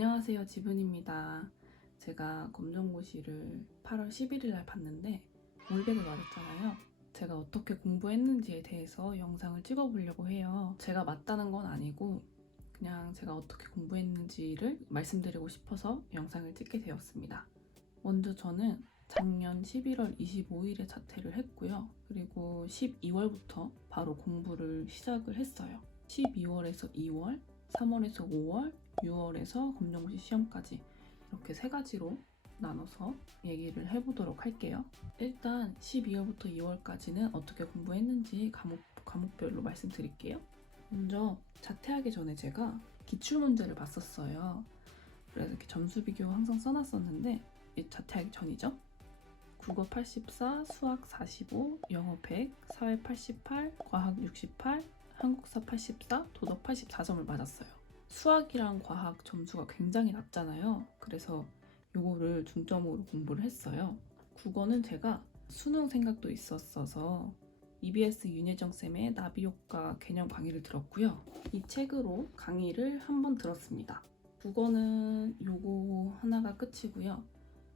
안녕하세요, 지분입니다. 제가 검정고시를 8월 11일 날 봤는데 올백을 맞았잖아요. 제가 어떻게 공부했는지에 대해서 영상을 찍어보려고 해요. 제가 맞다는 건 아니고 그냥 제가 어떻게 공부했는지를 말씀드리고 싶어서 영상을 찍게 되었습니다. 먼저 저는 작년 11월 25일에 자퇴를 했고요. 그리고 12월부터 바로 공부를 시작을 했어요. 12월에서 2월, 3월에서 5월, 6월에서 검정고시 시험까지 이렇게 세 가지로 나눠서 얘기를 해보도록 할게요. 일단 12월부터 2월까지는 어떻게 공부했는지 과목별로 말씀드릴게요. 먼저 자퇴하기 전에 제가 기출문제를 봤었어요. 그래서 이렇게 점수 비교 항상 써놨었는데 자퇴하기 전이죠. 국어 84, 수학 45, 영어 100, 사회 88, 과학 68, 한국사 84, 도덕 84점을 맞았어요. 수학이랑 과학 점수가 굉장히 낮잖아요. 그래서 요거를 중점으로 공부를 했어요. 국어는 제가 수능 생각도 있었어서 EBS 윤혜정 쌤의 나비효과 개념 강의를 들었고요. 이 책으로 강의를 한 번 들었습니다. 국어는 요거 하나가 끝이고요.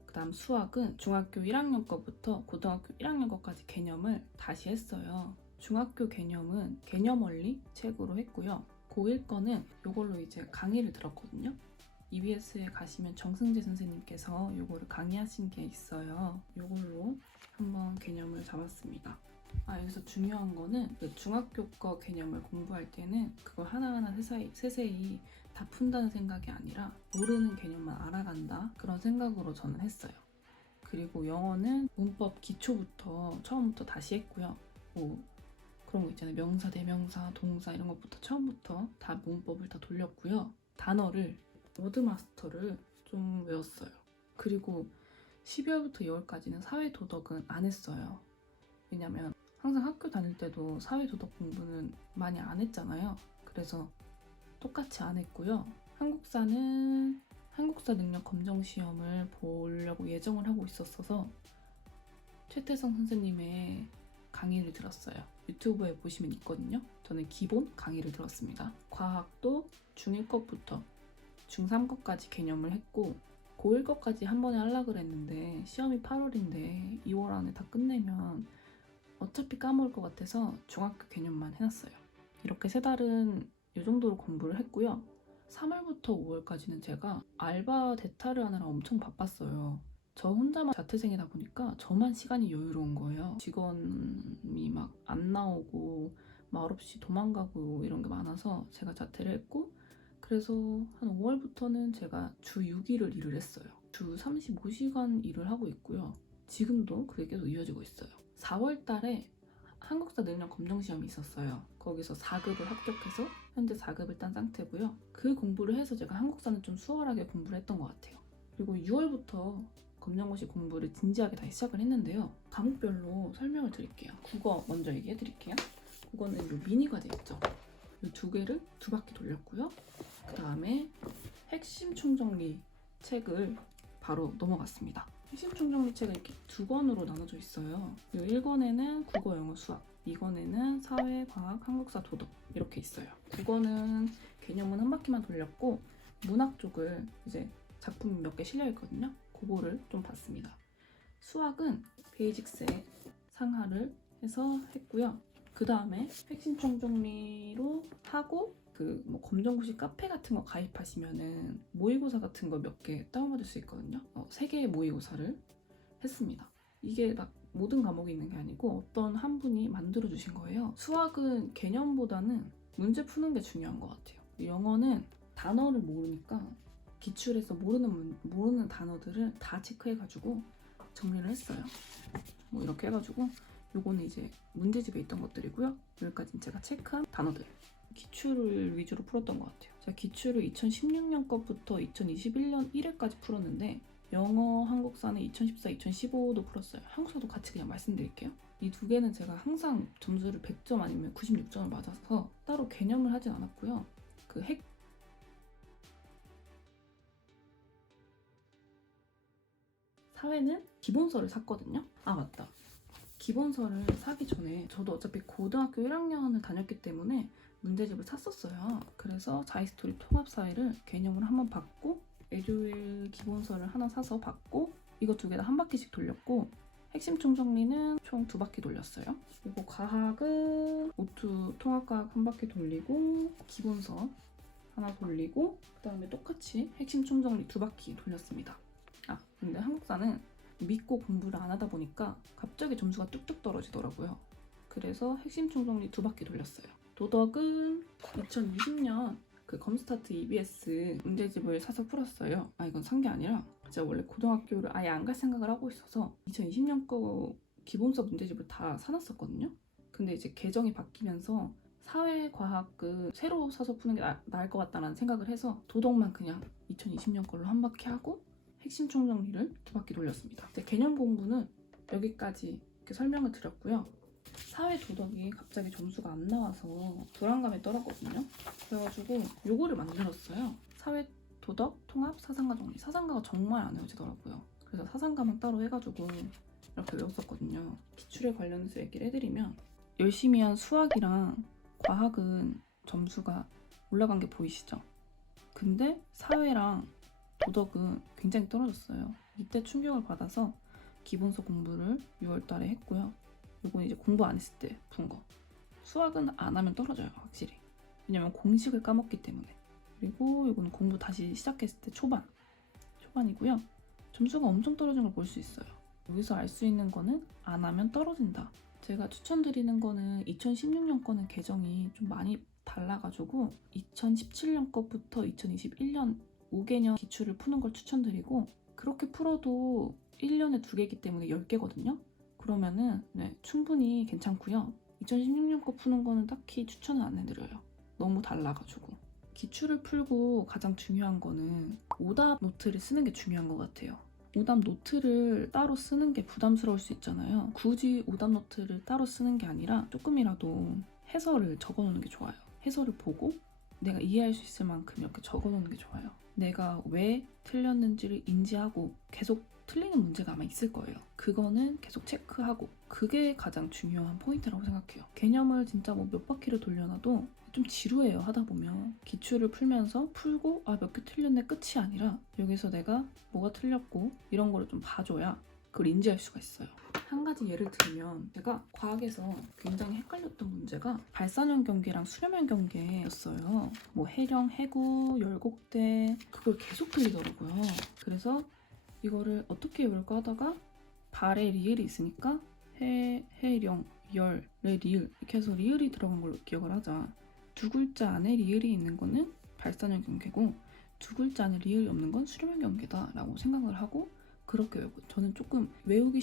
그 다음 수학은 중학교 1학년 거부터 고등학교 1학년 거까지 개념을 다시 했어요. 중학교 개념은 개념원리 책으로 했고요. 고1 거는 요걸로 이제 강의를 들었거든요. EBS에 가시면 정승재 선생님께서 요거를 강의하신 게 있어요. 요걸로 한번 개념을 잡았습니다. 여기서 중요한 거는 그 중학교 거 개념을 공부할 때는 그걸 하나하나 세세히 다 푼다는 생각이 아니라 모르는 개념만 알아간다 그런 생각으로 저는 했어요. 그리고 영어는 문법 기초부터 처음부터 다시 했고요. 뭐 그런 거 있잖아요. 명사, 대명사, 동사 이런 것부터 처음부터 다 문법을 다 돌렸고요. 단어를 워드마스터를 좀 외웠어요. 그리고 12월부터 2월까지는 사회도덕은 안 했어요. 왜냐면 항상 학교 다닐 때도 사회도덕 공부는 많이 안 했잖아요. 그래서 똑같이 안 했고요. 한국사는 한국사 능력 검정 시험을 보려고 예정을 하고 있었어서 최태성 선생님의 강의를 들었어요. 유튜브에 보시면 있거든요. 저는 기본 강의를 들었습니다. 과학도 중1 것부터 중3 것까지 개념을 했고 고1 것까지 한 번에 하려고 그랬는데 시험이 8월인데 2월 안에 다 끝내면 어차피 까먹을 것 같아서 중학교 개념만 해놨어요. 이렇게 세 달은 이 정도로 공부를 했고요. 3월부터 5월까지는 제가 알바 대타를 하느라 엄청 바빴어요. 저 혼자만 자퇴생이다 보니까 저만 시간이 여유로운 거예요. 직원이 막 안 나오고 말없이 도망가고 이런 게 많아서 제가 자퇴를 했고 그래서 한 5월부터는 제가 주 6일을 일을 했어요. 주 35시간 일을 하고 있고요. 지금도 그게 계속 이어지고 있어요. 4월 달에 한국사 능력 검정 시험이 있었어요. 거기서 4급을 합격해서 현재 4급을 딴 상태고요. 그 공부를 해서 제가 한국사는 좀 수월하게 공부를 했던 것 같아요. 그리고 6월부터 검정고시 공부를 진지하게 다시 시작을 했는데요. 과목별로 설명을 드릴게요. 국어 먼저 얘기해 드릴게요. 국어는 요 미니 과제 있죠. 이 두 개를 두 바퀴 돌렸고요. 그 다음에 핵심 총정리 책을 바로 넘어갔습니다. 핵심 총정리 책은 이렇게 두 권으로 나눠져 있어요. 1권에는 국어, 영어, 수학, 2권에는 사회, 과학, 한국사, 도덕 이렇게 있어요. 국어는 개념은 한 바퀴만 돌렸고 문학 쪽을 이제 작품이 몇 개 실려 있거든요. 그거를 좀 봤습니다. 수학은 베이직스에 상하를 해서 했고요. 그 다음에 핵심 총정리로 하고 뭐 검정고시 카페 같은 거 가입하시면은 모의고사 같은 거 몇 개 다운받을 수 있거든요. 3개의 모의고사를 했습니다. 이게 막 모든 과목이 있는 게 아니고 어떤 한 분이 만들어 주신 거예요. 수학은 개념보다는 문제 푸는 게 중요한 것 같아요. 영어는 단어를 모르니까 기출에서 모르는 단어들을 다 체크해가지고 정리를 했어요. 뭐 이렇게 해가지고 요거는 이제 문제집에 있던 것들이고요. 여기까지는 제가 체크한 단어들. 기출을 위주로 풀었던 것 같아요. 제가 기출을 2016년 것부터 2021년 1회까지 풀었는데 영어, 한국사는 2014, 2015도 풀었어요. 한국사도 같이 그냥 말씀드릴게요. 이 두 개는 제가 항상 점수를 100점 아니면 96점을 맞아서 따로 개념을 하진 않았고요. 사회는 기본서를 샀거든요. 맞다. 기본서를 사기 전에 저도 어차피 고등학교 1학년을 다녔기 때문에 문제집을 샀었어요. 그래서 자이스토리 통합사회를 개념을 한번 받고 에듀윌 기본서를 하나 사서 받고 이거 두 개 다 한 바퀴씩 돌렸고 핵심 총정리는 총 2바퀴 돌렸어요. 그리고 과학은 오투 통합과학 한 바퀴 돌리고 기본서 하나 돌리고 그 다음에 똑같이 핵심 총정리 2바퀴 돌렸습니다. 근데 한국사는 믿고 공부를 안 하다 보니까 갑자기 점수가 뚝뚝 떨어지더라고요. 그래서 핵심 총정리 2바퀴 돌렸어요. 도덕은 2020년 그 검스타트 EBS 문제집을 사서 풀었어요. 이건 산 게 아니라 제가 원래 고등학교를 아예 안 갈 생각을 하고 있어서 2020년 거 기본서 문제집을 다 사놨었거든요. 근데 이제 개정이 바뀌면서 사회과학은 새로 사서 푸는 게 나을 것 같다는 생각을 해서 도덕만 그냥 2020년 걸로 한 바퀴 하고 핵심 총정리를 2바퀴 돌렸습니다. 이제 개념 공부는 여기까지 이렇게 설명을 드렸고요. 사회 도덕이 갑자기 점수가 안 나와서 불안감에 떨었거든요. 그래가지고 요거를 만들었어요. 사회 도덕, 통합, 사상가 정리. 사상가가 정말 안 외워지더라고요. 그래서 사상가만 따로 해가지고 이렇게 외웠었거든요. 기출에 관련해서 얘기를 해드리면 열심히 한 수학이랑 과학은 점수가 올라간 게 보이시죠? 근데 사회랑 도덕은 굉장히 떨어졌어요. 이때 충격을 받아서 기본서 공부를 6월 달에 했고요. 이건 이제 공부 안 했을 때 푼 거. 수학은 안 하면 떨어져요, 확실히. 왜냐면 공식을 까먹기 때문에. 그리고 이거는 공부 다시 시작했을 때 초반이고요. 점수가 엄청 떨어진 걸 볼 수 있어요. 여기서 알 수 있는 거는 안 하면 떨어진다. 제가 추천드리는 거는 2016년 거는 개정이 좀 많이 달라가지고 2017년 거부터 2021년 5개년 기출을 푸는 걸 추천드리고 그렇게 풀어도 1년에 2개이기 때문에 10개거든요. 그러면은 충분히 괜찮고요. 2016년 거 푸는 거는 딱히 추천은 안 해드려요. 너무 달라가지고. 기출을 풀고 가장 중요한 거는 오답 노트를 쓰는 게 중요한 것 같아요. 오답 노트를 따로 쓰는 게 부담스러울 수 있잖아요. 굳이 오답 노트를 따로 쓰는 게 아니라 조금이라도 해설을 적어놓는 게 좋아요. 해설을 보고 내가 이해할 수 있을 만큼 이렇게 적어놓는 게 좋아요. 내가 왜 틀렸는지를 인지하고 계속 틀리는 문제가 아마 있을 거예요. 그거는 계속 체크하고 그게 가장 중요한 포인트라고 생각해요. 개념을 진짜 뭐 몇 바퀴를 돌려놔도 좀 지루해요. 하다 보면 기출을 풀면서 풀고 몇 개 틀렸네 끝이 아니라 여기서 내가 뭐가 틀렸고 이런 거를 좀 봐줘야 그걸 인지할 수가 있어요. 한 가지 예를 들면 제가 과학에서 굉장히 헷갈렸던 문제가 발산형 경계랑 수렴형 경계였어요. 뭐 해령, 해구, 열곡대 그걸 계속 틀리더라고요. 그래서 이거를 어떻게 외울까 하다가 발에 리을이 있으니까 해령, 열의 리을 이렇게 해서 리을이 들어간 걸로 기억을 하자. 2글자 안에 리을이 있는 거는 발산형 경계고 2글자 안에 리을이 없는 건 수렴형 경계다 라고 생각을 하고 그렇게 외우고 저는 조금 외우기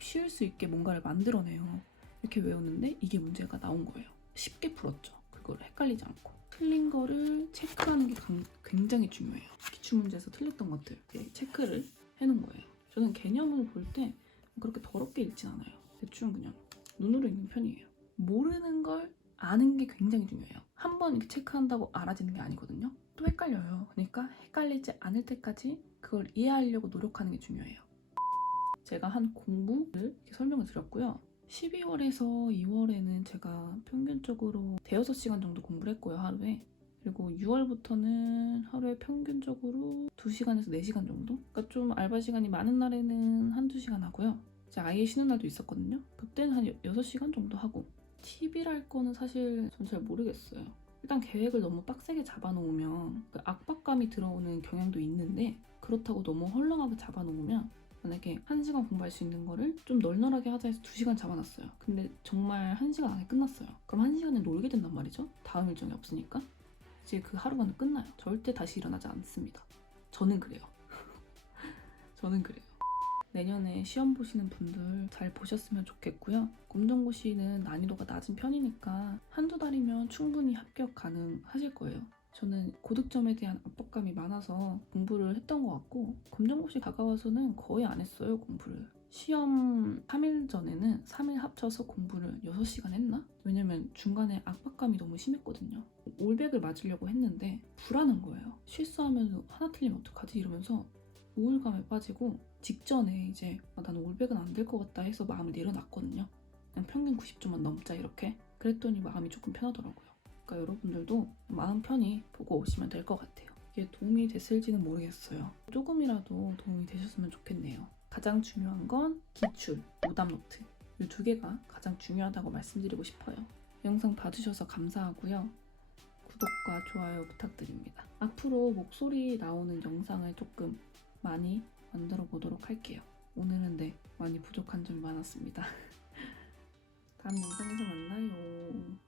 쉬울 수 있게 뭔가를 만들어내요. 이렇게 외웠는데 이게 문제가 나온 거예요. 쉽게 풀었죠. 그거를 헷갈리지 않고. 틀린 거를 체크하는 게 굉장히 중요해요. 기출문제에서 틀렸던 것들 체크를 해놓은 거예요. 저는 개념을 볼 때 그렇게 더럽게 읽진 않아요. 대충 그냥 눈으로 읽는 편이에요. 모르는 걸 아는 게 굉장히 중요해요. 한번 이렇게 체크한다고 알아지는 게 아니거든요. 또 헷갈려요. 그러니까 헷갈리지 않을 때까지 그걸 이해하려고 노력하는 게 중요해요. 제가 한 공부를 이렇게 설명을 드렸고요. 12월에서 2월에는 제가 평균적으로 대여섯 시간 정도 공부를 했고요, 하루에. 그리고 6월부터는 하루에 평균적으로 2시간에서 4시간 정도? 그러니까 좀 알바 시간이 많은 날에는 한두 시간 하고요. 이제 아예 쉬는 날도 있었거든요. 그때는 한 6시간 정도 하고 팁이랄 거는 사실 전 잘 모르겠어요. 일단 계획을 너무 빡세게 잡아놓으면 그 압박감이 들어오는 경향도 있는데 그렇다고 너무 헐렁하게 잡아놓으면 만약에 1시간 공부할 수 있는 거를 좀 널널하게 하자 해서 2시간 잡아놨어요. 근데 정말 1시간 안에 끝났어요. 그럼 1시간에 놀게 된단 말이죠. 다음 일정이 없으니까. 이제 그 하루가 끝나요. 절대 다시 일어나지 않습니다. 저는 그래요. 저는 그래요. 내년에 시험 보시는 분들 잘 보셨으면 좋겠고요. 검정고시는 난이도가 낮은 편이니까 한두 달이면 충분히 합격 가능하실 거예요. 저는 고득점에 대한 압박감이 많아서 공부를 했던 것 같고 검정고시 다가와서는 거의 안 했어요, 공부를. 시험 3일 전에는 3일 합쳐서 공부를 6시간 했나? 왜냐면 중간에 압박감이 너무 심했거든요. 올백을 맞으려고 했는데 불안한 거예요. 실수하면 하나 틀리면 어떡하지? 이러면서 우울감에 빠지고 직전에 이제 나는 올백은 안 될 것 같다 해서 마음을 내려놨거든요. 그냥 평균 90점만 넘자 이렇게. 그랬더니 마음이 조금 편하더라고요. 그러니까 여러분들도 마음 편히 보고 오시면 될 것 같아요. 이게 도움이 됐을지는 모르겠어요. 조금이라도 도움이 되셨으면 좋겠네요. 가장 중요한 건 기출, 오답 노트. 이 두 개가 가장 중요하다고 말씀드리고 싶어요. 영상 봐주셔서 감사하고요. 구독과 좋아요 부탁드립니다. 앞으로 목소리 나오는 영상을 조금 많이 만들어 보도록 할게요. 오늘은 많이 부족한 점이 많았습니다. 다음 영상에서 만나요.